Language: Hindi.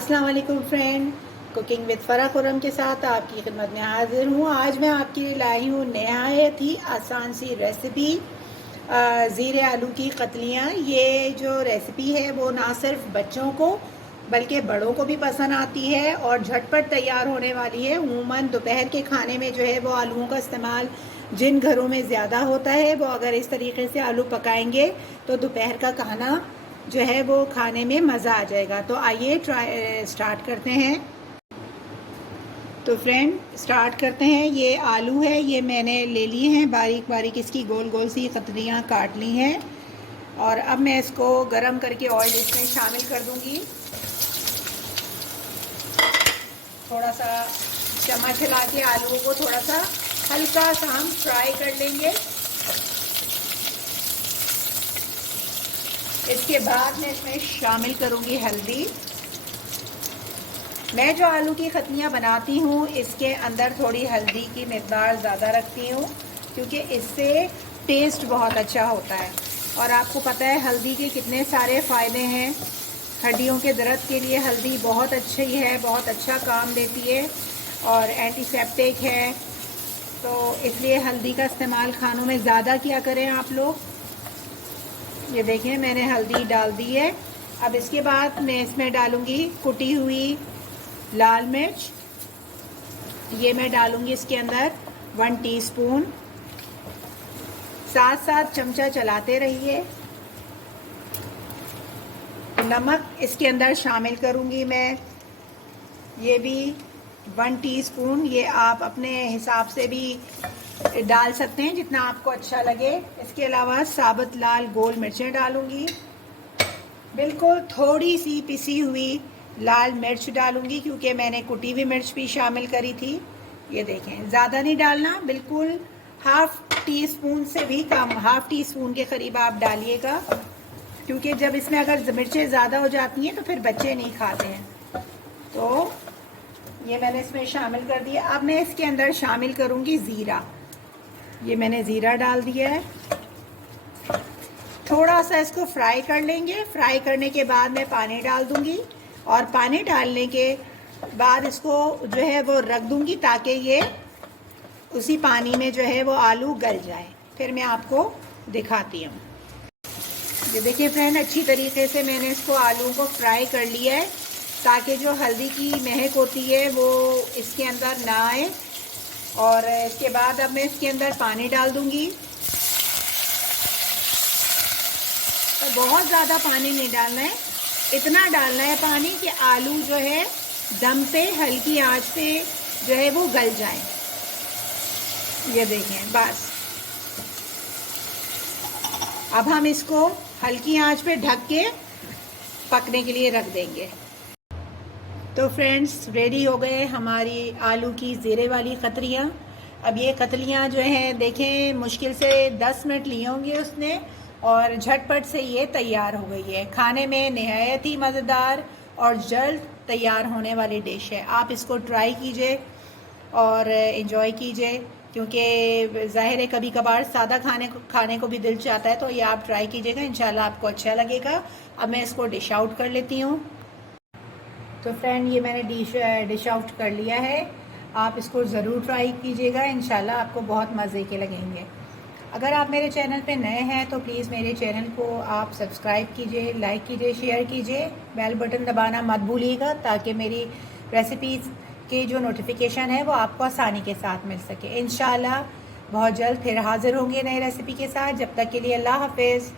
अस्सलाम वालेकुम फ्रेंड, कुकिंग विद फ़रा खुरम के साथ आपकी खिदमत में हाजिर हूँ। आज मैं आपके लिए लाई हूँ नहायत ही आसान सी रेसिपी, ज़ीरे आलू की कतलियाँ। ये जो रेसिपी है वो ना सिर्फ बच्चों को बल्कि बड़ों को भी पसंद आती है और झटपट तैयार होने वाली है। उमूमन दोपहर के खाने में जो है वो आलूओं का इस्तेमाल जिन घरों में ज़्यादा होता है, वो अगर इस तरीके से आलू पकाएंगे तो दोपहर का खाना जो है वो खाने में मज़ा आ जाएगा। तो आइए स्टार्ट करते हैं। तो फ्रेंड स्टार्ट करते हैं। ये आलू है, ये मैंने ले लिए हैं, बारीक बारीक इसकी गोल गोल सी कतरियाँ काट ली हैं। और अब मैं इसको गरम करके ऑयल इसमें शामिल कर दूंगी। थोड़ा सा चम्मच हिला के आलूओं को थोड़ा सा हल्का सा हम फ्राई कर लेंगे। इसके बाद मैं इसमें शामिल करूंगी हल्दी। मैं जो आलू की खतलियाँ बनाती हूँ इसके अंदर थोड़ी हल्दी की मिकदार ज़्यादा रखती हूँ, क्योंकि इससे टेस्ट बहुत अच्छा होता है। और आपको पता है हल्दी के कितने सारे फ़ायदे हैं। हड्डियों के दर्द के लिए हल्दी बहुत अच्छी है, बहुत अच्छा काम देती है और एंटीसेप्टिक है। तो इसलिए हल्दी का इस्तेमाल खानों में ज़्यादा किया करें आप लोग। ये देखें मैंने हल्दी डाल दी है। अब इसके बाद मैं इसमें डालूंगी कुटी हुई लाल मिर्च। ये मैं डालूंगी इसके अंदर 1 टीस्पून। साथ साथ चमचा चलाते रहिए। नमक इसके अंदर शामिल करूंगी मैं, ये भी 1 टीस्पून। ये आप अपने हिसाब से भी डाल सकते हैं जितना आपको अच्छा लगे। इसके अलावा साबुत लाल गोल मिर्चें डालूंगी। बिल्कुल थोड़ी सी पिसी हुई लाल मिर्च डालूंगी, क्योंकि मैंने कुटी हुई मिर्च भी शामिल करी थी। ये देखें ज़्यादा नहीं डालना, बिल्कुल हाफ टी स्पून से भी कम, हाफ टी स्पून के करीब आप डालिएगा, क्योंकि जब इसमें अगर मिर्चें ज़्यादा हो जाती हैं तो फिर बच्चे नहीं खाते हैं। तो ये मैंने इसमें शामिल कर दिया। अब मैं इसके अंदर शामिल करूँगी ज़ीरा। ये मैंने ज़ीरा डाल दिया है। थोड़ा सा इसको फ्राई कर लेंगे। फ्राई करने के बाद मैं पानी डाल दूंगी और पानी डालने के बाद इसको जो है वो रख दूंगी ताकि ये उसी पानी में जो है वो आलू गल जाए। फिर मैं आपको दिखाती हूँ। ये देखिए फ्रेंड, अच्छी तरीके से मैंने इसको आलू को फ्राई कर लिया है ताकि जो हल्दी की महक होती है वो इसके अंदर ना आए। और इसके बाद अब मैं इसके अंदर पानी डाल दूंगी। तो बहुत ज़्यादा पानी नहीं डालना है, इतना डालना है पानी कि आलू जो है दम पे हल्की आंच पे जो है वो गल जाए। ये देखें बस। अब हम इसको हल्की आंच पे ढक के पकने के लिए रख देंगे। तो फ्रेंड्स रेडी हो गए हमारी आलू की ज़ीरे वाली कतलियाँ। अब ये कतलियाँ जो हैं देखें मुश्किल से 10 मिनट लिए होंगे उसने और झटपट से ये तैयार हो गई है। खाने में नहायत ही मज़ेदार और जल्द तैयार होने वाली डिश है। आप इसको ट्राई कीजिए और इन्जॉय कीजिए, क्योंकि ज़ाहिर है कभी कभार सादा खाने को भी दिल चाहता है। तो ये आप ट्राई कीजिएगा, इंशाल्लाह आपको अच्छा लगेगा। अब मैं इसको डिश आउट कर लेती हूँ। तो फ्रेंड ये मैंने डिश आउट कर लिया है। आप इसको ज़रूर ट्राई कीजिएगा, इंशाल्लाह आपको बहुत मज़े के लगेंगे। अगर आप मेरे चैनल पे नए हैं तो प्लीज़ मेरे चैनल को आप सब्सक्राइब कीजिए, लाइक कीजिए, शेयर कीजिए, बेल बटन दबाना मत भूलिएगा ताकि मेरी रेसिपीज़ की जो नोटिफिकेशन है वो आपको आसानी के साथ मिल सके। इंशाल्लाह बहुत जल्द फिर हाज़िर होंगे नई रेसिपी के साथ। जब तक के लिए अल्लाह हाफ़िज़।